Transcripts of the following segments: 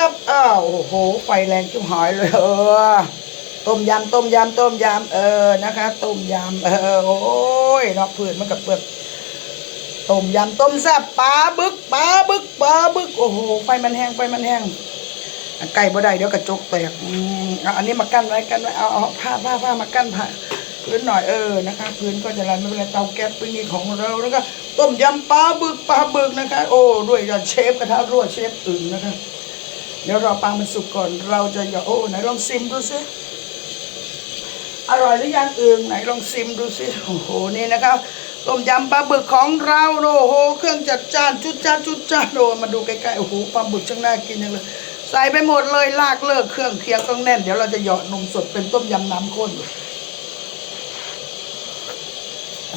กับอ้าวโอ้โห ไฟแรงจุ่มหอยเลย เออ ต้มยำต้มยำต้มยำเออนะคะ ต้มยำเออ โอ้ยเนอกผืนมันกับเปลือกต้มยำต้มแซ่บปลาบึกปลาบึกปลาบึกโอ้โห ไฟมันแห้งไฟมันแห้งไก่บ่ได้เดี๋ยวกระจกแตกอืมเอาอันนี้มากั้นไว้กั้นไว้เอาเอาผ้าผ้าผ้ามากั้นผ้าพื้นหน่อยเออนะคะพื้นก็จะรันไม่เป็นไรเตาแก๊สพื้นนี้ของเราแล้วก็ต้มยำปลาบึกปลาบึกนะคะ โอ้ด้วยกับเชฟกระทะรั่วเชฟอึ่งนะคะ เดี๋ยวรอปลามันสุกก่อน เราจะอย่าโอ้ไหนลองซิมดูสิอร่อยหรือยังอึ่งไหนลองซิมดูสิโอ้โหนี่นะครับต้มยำปลาบึกของเราโอ้โห เครื่องจัดจ้านจุดจ้านจุดจ้านโอ้มาดูใกล้ๆโอ้โหปลาบึกช่างน่ากินจังเลยใส่ไปหมดเลยลากเลิกเครื่องเคียงต้องแน่น เดี๋ยวเราจะเหยาะนมสดเป็นต้มยำน้ำข้น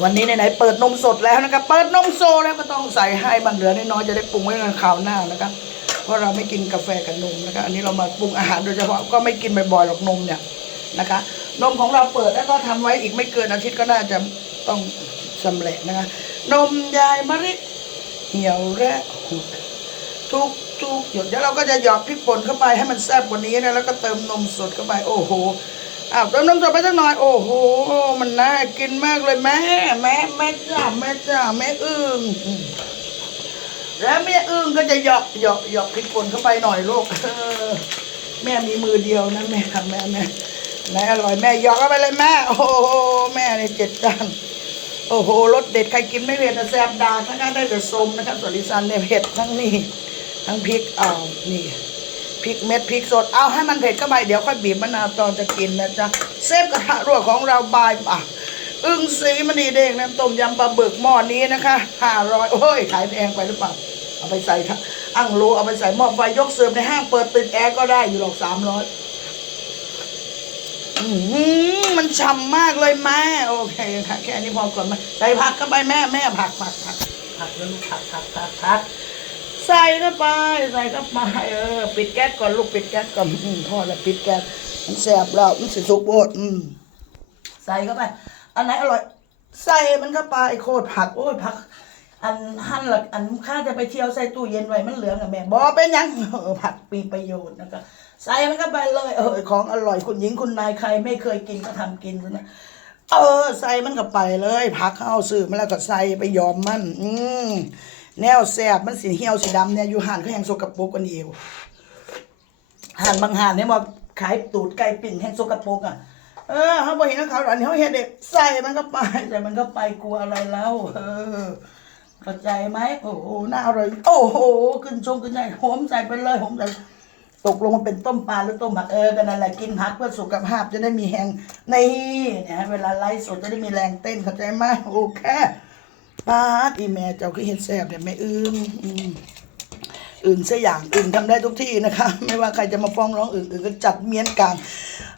วันนี้ไหนๆเปิดนมสดแล้วนะครับ เปิดนมโซแล้วก็ต้องใส่ให้มันเหลือน้อยๆจะได้ปรุงไว้ในคราวหน้านะครับ เพราะเราไม่กินกาแฟกับนมนะคะอันนี้เรามาปรุงอาหารโดยเฉพาะก็ไม่กินบ่อยๆหรอกนมเนี่ยนะคะนมของเราเปิดแล้วก็ทำไว้อีกไม่เกินอาทิตย์ก็น่าจะต้องสำเร็จนะคะนมยายมะริเหี่ยวและหุดทุกทุกหยดเดี๋ยวเราก็จะหยอดพริกป่นเข้าไปให้มันแซ่บกว่านี้นะแล้วก็เติมนมสดเข้าไปโอ้โหอ้าวเติมนมสดไปสักหน่อย โอ้โห มันน่ากินมากเลยแม่แม่แม่จ้าแม่จ้าแม่อึ้ง แล้วแม่อึ้งก็จะหยาะเหยาะเหยาะพริกป่นเข้าไปหน่อยลูกแม่มีมือเดียวนะแม่ค่ะแม่แม่ไหนอร่อยแม่หยาะเข้าไปเลยแม่ โอ้โหแม่เนี่ยเจ็ดจานโอ้โหรสเด็ดใครกินไม่เผ็ดนะแซบดาทั้งนั้นได้แต่ส้มนะครับส่วนลิซันเนี่ยเผ็ดทั้งนี้ทั้งพริกเอานี่พริกเม็ดพริกสดเอาให้มันเผ็ดเข้าไปเดี๋ยวค่อยบีบมะนาวตอนจะกินนะจ๊ะเซฟกระทะรั่วของเราบายอะ อึ้งสีมันดีเด้งน้ำต้มยำปลาเบึกหม้อนี้นะคะห้าร้อยโอ้ยขายแพงไปหรือเปล่า เอาไปใส่อั้งโลเอาไปใส่หม้อไฟยกเสิร์ฟในห้างเปิดติดแอร์ก็ได้อยู่หรอกสามร้อยมันฉ่ำมากเลยแม่โอเคค่ะแค่นี้พอก่อนมาใส่ผักเข้าไปแม่แม่ผักผักผักผักแล้วลูกผักผักผักผักใส่เข้าไปใส่เข้าไปเออปิดแก๊สก่อนลูกปิดแก๊สก่อนอืมพอแล้วปิดแก๊สมันแสบแล้วมันสิสุกโบดอืมใส่เข้าไป อันไหนอร่อย ใส่มันเข้าไปโคตรผักโอ้ยผัก อันหั่นละอันข้าจะไปเที่ยวใส่ตู้เย็นไว้มันเหลืองอะแม่บอเป็นยังเออผักมีประโยชน์นะครับใส่มันเข้าไปเลย เออของอร่อยคุณหญิงคุณนายใคร ไม่เคยกินก็ทำกินซะนะเออใส่มันเข้าไปเลยผักเข้าซื้อมาแล้วก็ใส่ไปยอมมัน อืมแนวแซบมันสีเหี่ยวสีดำเนี่ยอยู่ห่านเขาแห้งสกปรกกันเอวห่านบางห่านเนี่ยมาขายตูดไก่ปิ่งแห้งสกปรกอะ เออเขาบอกเห็นเขาอันนี้เขาเห็นเด็กใส่มันก็ไปใส่มันก็ไปกลัวอะไรแล้วเออเข้าใจไหมโอ้โหน่าอร่อยโอ้โหขึ้นชงขึ้นใหญ่หอมใส่ไปเลยหอมใส่ตกลงมันเป็นต้มปลาหรือต้มผักเออกันนั่นแหละกินผักเพื่อสุขภาพจะได้มีแรงในเนี่ยเวลาไลฟ์สดจะได้มีแรงเต้นเข้าใจไหมโอเคป้าดอีแม่เจ้าคือเห็ดแซ่บเนี่ยแม่อึ้ง อื่นสักอย่างอื่นทำได้ทุกที่นะคะ ไม่ว่าใครจะมาฟ้องร้องอื่นอื่นก็จัดเมียนกลาง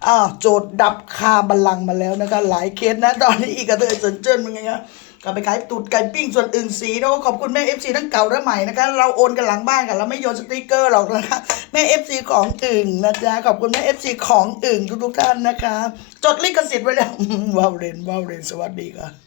อ้าวโจทย์ดับคาบัลลังมาแล้วนะคะ หลายเคสนะ ตอนนี้อีกกระเทยสนเจิ้นเป็นไงคะก็ไปขายตูดไก่ปิ้งส่วนอื่นสีแล้วก็ขอบคุณแม่เอฟซีทั้งเก่าและใหม่นะคะ เราโอนกันหลังบ้านกันเราไม่โยนสติกเกอร์หรอกนะคะแม่เอฟซีของอื่นนะจ๊ะขอบคุณแม่เอฟซีของอื่นทุกๆท่านนะคะ จดลิขสิทธิ์ไว้แล้วว้าวเรนว้าวเรนสวัสดีค่ะ